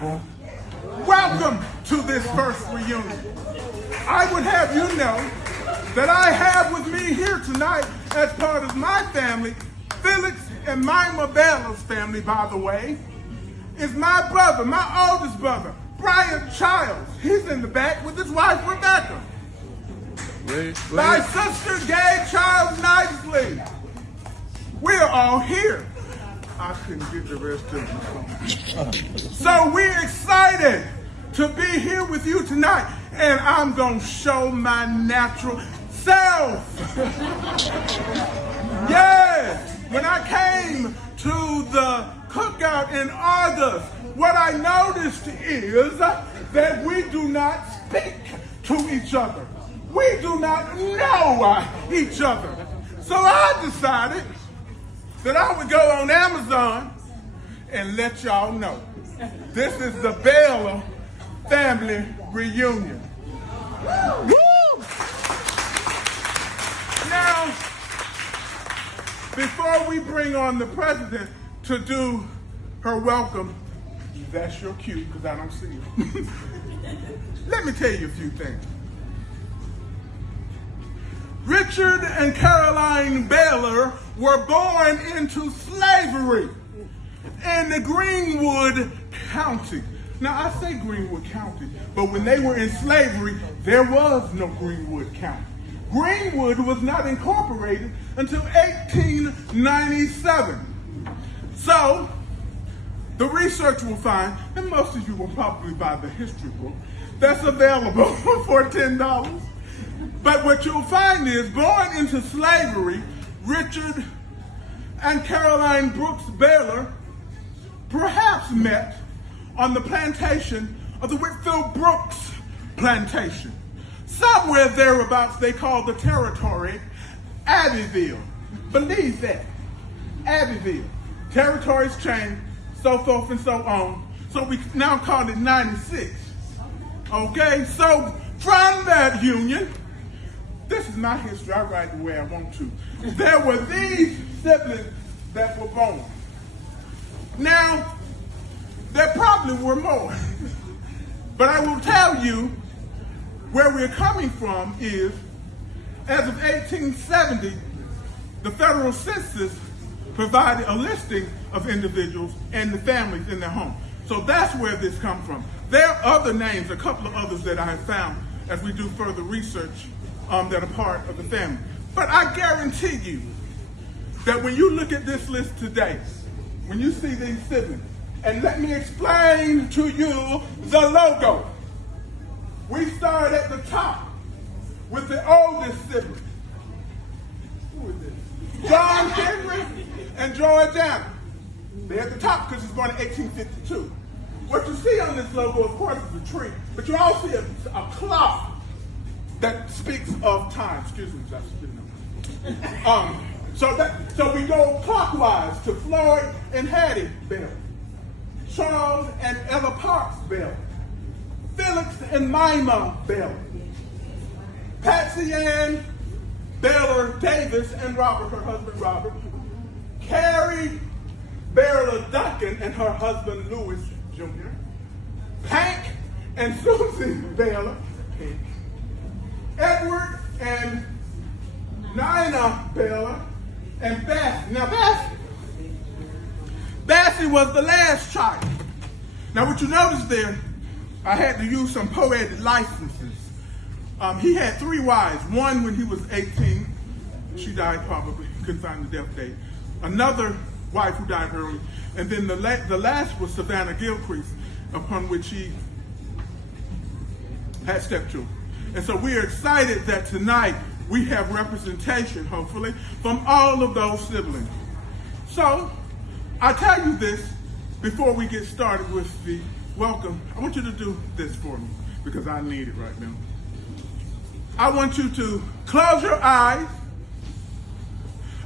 Bible, welcome to this first reunion. I would have you know that I have with me here tonight as part of my family, Felix and Mima Baylor's family, by the way, is my brother, my oldest brother, Brian Childs. He's in the back with his wife, Rebecca. My sister, Gay Childs Knightley. We're all here. I couldn't get the rest of it. So we're excited to be here with you tonight, and I'm going to show my natural self. Yes, when I came to the cookout in August, what I noticed is that we do not speak to each other. We do not know each other. So I decided that I would go on Amazon and let y'all know. This is the Baylor family reunion. Woo! Now, before we bring on the president to do her welcome, that's your cue because I don't see you. Let me tell you a few things. Richard and Caroline Baylor were born into slavery in the Greenwood County. Now, I say Greenwood County, but when they were in slavery, there was no Greenwood County. Greenwood was not incorporated until 1897. So, the research will find, and most of you will probably buy the history book, that's available for $10. But what you'll find is, born into slavery, Richard and Caroline Brooks Baylor perhaps met on the plantation of the Whitfield Brooks plantation. Somewhere thereabouts they call the territory Abbeville. Believe that, Abbeville. Territories change, so forth and so on. So we now call it 96. Okay, so from that union, this is my history, I write the way I want to. There were these siblings that were born. Now, there probably were more. But I will tell you where we're coming from is, as of 1870, the federal census provided a listing of individuals and the families in their home. So that's where this comes from. There are other names, a couple of others that I have found as we do further research that are part of the family. But I guarantee you that when you look at this list today, when you see these siblings, and let me explain to you the logo. We start at the top with the oldest sibling. Who is this? John Henry and Georgiana. They're at the top because he's born in 1852. What you see on this logo, of course, is a tree, but you also see a clock that speaks of time. Excuse me, So we go clockwise to Floyd and Hattie Baylor, Charles and Ella Parks Baylor, Felix and Mima Baylor, Patsy Ann Baylor Davis and Robert, her husband Robert, Carrie Baylor Duncan and her husband Louis Jr., Hank and Susie Baylor, Edward and Nina Baylor, and Bessie. Now Bessie was the last child. Now what you notice there, I had to use some poetic licenses. He had 3 wives. One when he was 18, she died probably, couldn't find the death date. Another wife who died early. And then the last was Savannah Gilcrease, upon which he had stepchildren. And so we are excited that tonight we have representation, hopefully, from all of those siblings. So I tell you this before we get started with the welcome. I want you to do this for me because I need it right now. I want you to close your eyes.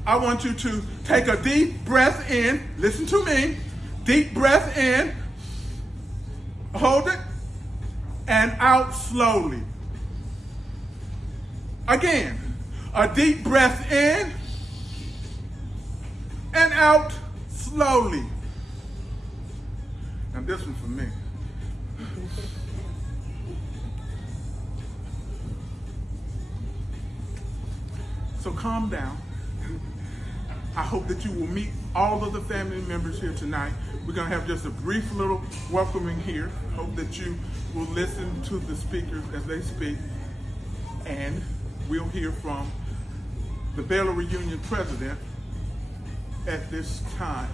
I want you to take a deep breath in. Listen to me. Deep breath in. Hold it. And out slowly. Again, a deep breath in and out slowly. Now this one's for me. So calm down. I hope that you will meet all of the family members here tonight. We're going to have just a brief little welcoming here. Hope that you will listen to the speakers as they speak. And we'll hear from the Baylor Reunion president at this time.